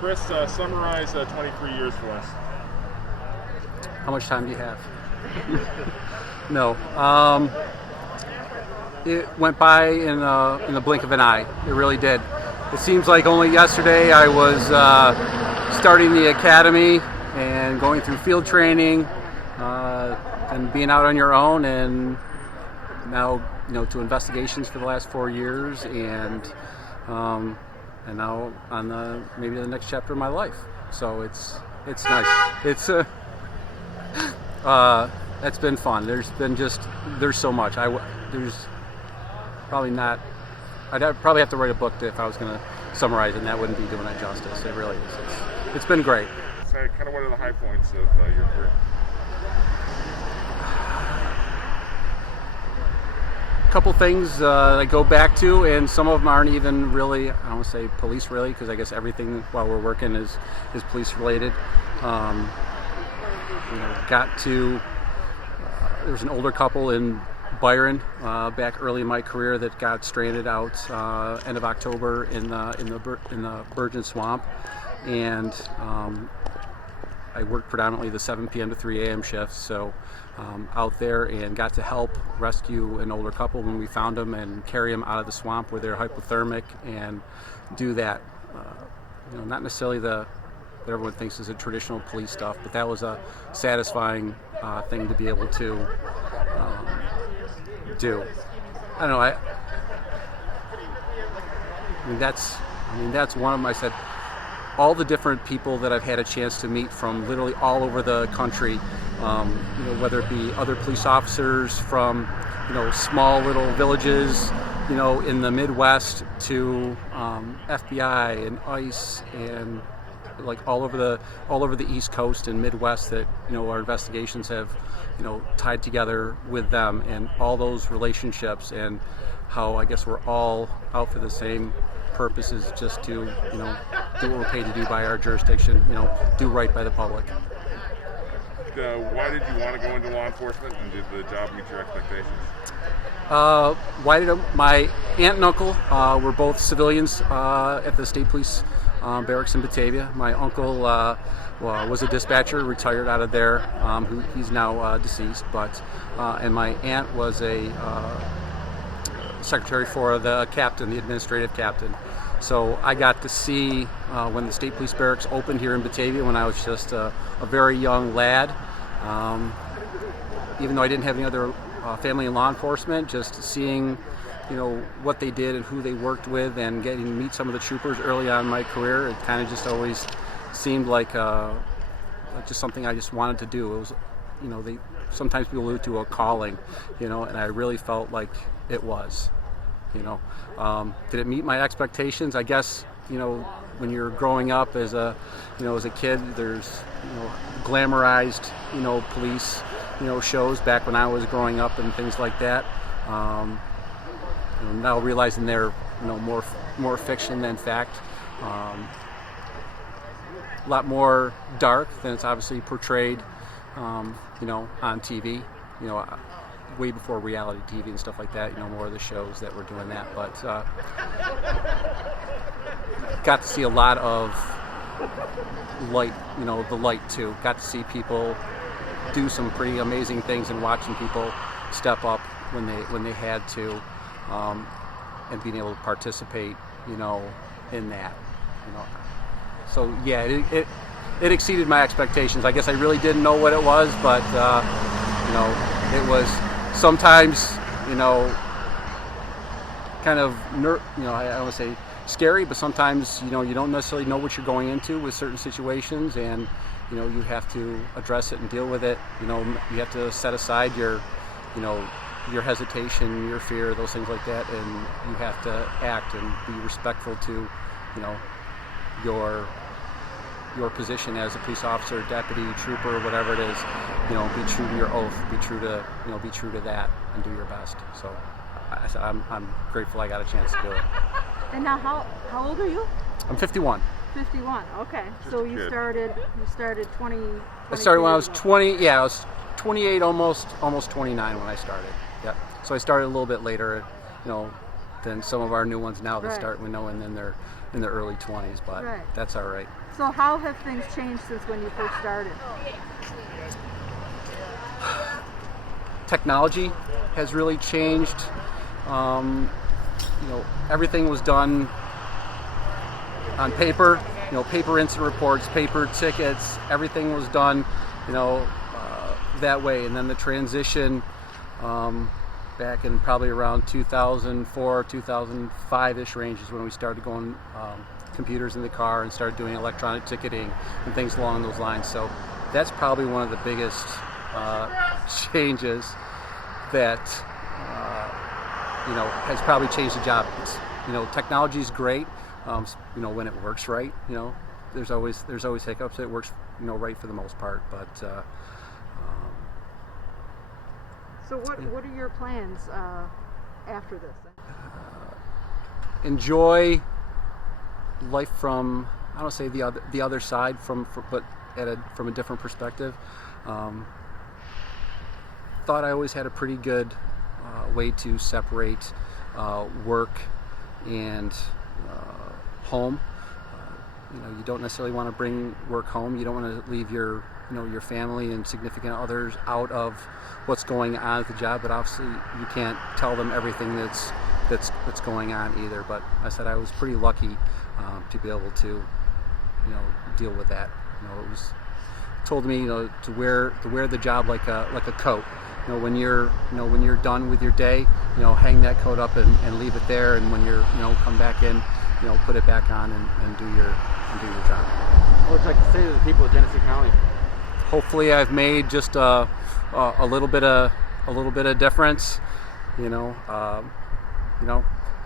Chris, summarize 23 years for us. How much time do you have? No. It went by in the blink of an eye. It really did. It seems like only yesterday I was starting the academy and going through field training and being out on your own, and now to investigations for the last 4 years, and now on maybe the next chapter of my life. So it's nice. It's been fun. There's so much. There's probably not. I'd probably have to write a book if I was going to summarize it, and that wouldn't be doing it justice. It really is. It's been great. So, kind of what are the high points of your career? Couple things I go back to, and some of them aren't even really, I don't want to say police really, because I guess everything while we're working is police related. Got to, there was an older couple in Byron back early in my career that got stranded out end of October in the Virgin Swamp, and I worked predominantly the 7 p.m. to 3 a.m. shifts, so out there, and got to help rescue an older couple when we found them and carry them out of the swamp where they're hypothermic, and do that. Not necessarily what everyone thinks is a traditional police stuff, but that was a satisfying thing to be able to do. I don't know. I mean, that's one of them. I said, all the different people that I've had a chance to meet from literally all over the country, whether it be other police officers from, small little villages, in the Midwest, to FBI and ICE, and like all over the East Coast and Midwest that our investigations have tied together with them, and all those relationships, and how I guess we're all out for the same purposes, just to do what we're paid to do by our jurisdiction, do right by the public. Why did you want to go into law enforcement, and did the job meet your expectations? My aunt and uncle were both civilians at the state police barracks in Batavia. My uncle was a dispatcher, retired out of there. He's now deceased, but and my aunt was a secretary for the captain, the administrative captain. So I got to see when the state police barracks opened here in Batavia when I was just a very young lad. Even though I didn't have any other family in law enforcement, just seeing what they did and who they worked with, and getting to meet some of the troopers early on in my career, it kind of just always seemed like just something I just wanted to do. It was, sometimes people allude to a calling, and I really felt like it was. Did it meet my expectations? I guess, when you're growing up as a kid, there's, glamorized, police, shows back when I was growing up and things like that. Now realizing they're, more fiction than fact. A lot more dark than it's obviously portrayed, on TV. Way before reality TV and stuff like that, more of the shows that were doing that. But got to see a lot of light, the light too. Got to see people do some pretty amazing things, and watching people step up when they had to, and being able to participate, in that. So yeah, it exceeded my expectations. I guess I really didn't know what it was, but it was sometimes, kind of I don't want to say scary, but sometimes, you don't necessarily know what you're going into with certain situations, and, you have to address it and deal with it. You have to set aside your hesitation, your fear, those things like that, and you have to act and be respectful to, your position as a police officer, deputy, trooper, whatever it is. Be true to your oath, be true to that, and do your best. So I'm grateful I got a chance to do it. And now how old are you? I'm 51. 51. Okay. So you started 20. I started when I was 20. Yeah, I was 28, almost 29 when I started. Yeah. So I started a little bit later, than some of our new ones now that start, and then they're in the early 20s, but Right. that's all right. So how have things changed since when you first started? Technology has really changed. Everything was done on paper. Paper incident reports, paper tickets. Everything was done, that way. And then the transition back in probably around 2004, 2005-ish range is when we started going computers in the car and started doing electronic ticketing and things along those lines. So that's probably one of the biggest changes that has probably changed the job. Technology is great when it works right. There's always hiccups. It works right for the most part, but So what are your plans after this? enjoy life from, I don't say the other side, but from a different perspective. Thought I always had a pretty good way to separate work and home. You don't necessarily want to bring work home. You don't want to leave your family and significant others out of what's going on at the job. But obviously, you can't tell them everything that's going on either. But I said I was pretty lucky to be able to deal with that. It was told me to wear the job like a coat. When you're done with your day, hang that coat up and leave it there, and when you're come back in, put it back on and do your job. What would you like to say to the people of Genesee County? Hopefully, I've made just a little bit of difference.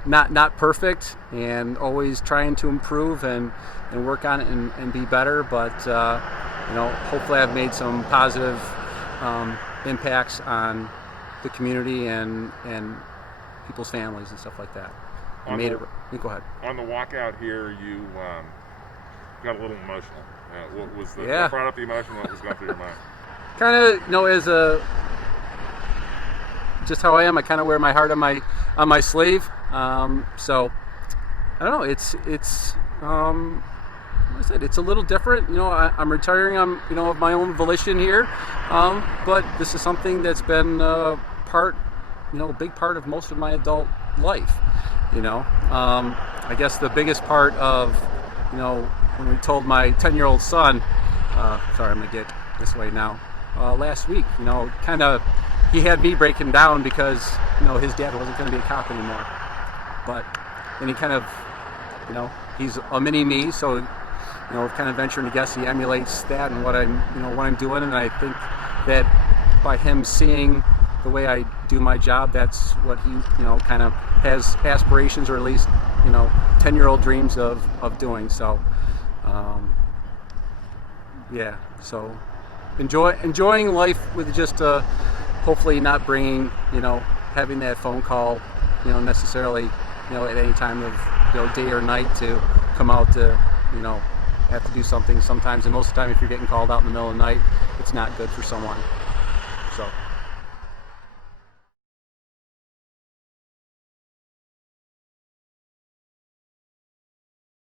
Not perfect, and always trying to improve and work on it and be better. But hopefully, I've made some positive impacts on the community and people's families and stuff like that. Go ahead. On the walkout here, you got a little emotional. What was the Yeah. what brought up the emotion? What was going through your mind? Kind of, as just how I am. I kind of wear my heart on my sleeve. So I don't know. It's like I said, it's a little different. I'm retiring on of my own volition here, but this is something that's been a big part of most of my adult life. I guess the biggest part of when we told my 10-year-old son, sorry, I'm gonna get this way now. Last week, he had me breaking down because his dad wasn't going to be a cop anymore. But then he kind of, he's a mini me, so kind of venturing to guess he emulates that and what I'm doing, and I think that by him seeing the way I do my job, that's what he kind of has aspirations, or at least 10-year-old dreams of doing. So so enjoying life with just hopefully not bringing having that phone call necessarily at any time of day or night to come out to have to do something sometimes, and most of the time if you're getting called out in the middle of the night, it's not good for someone. So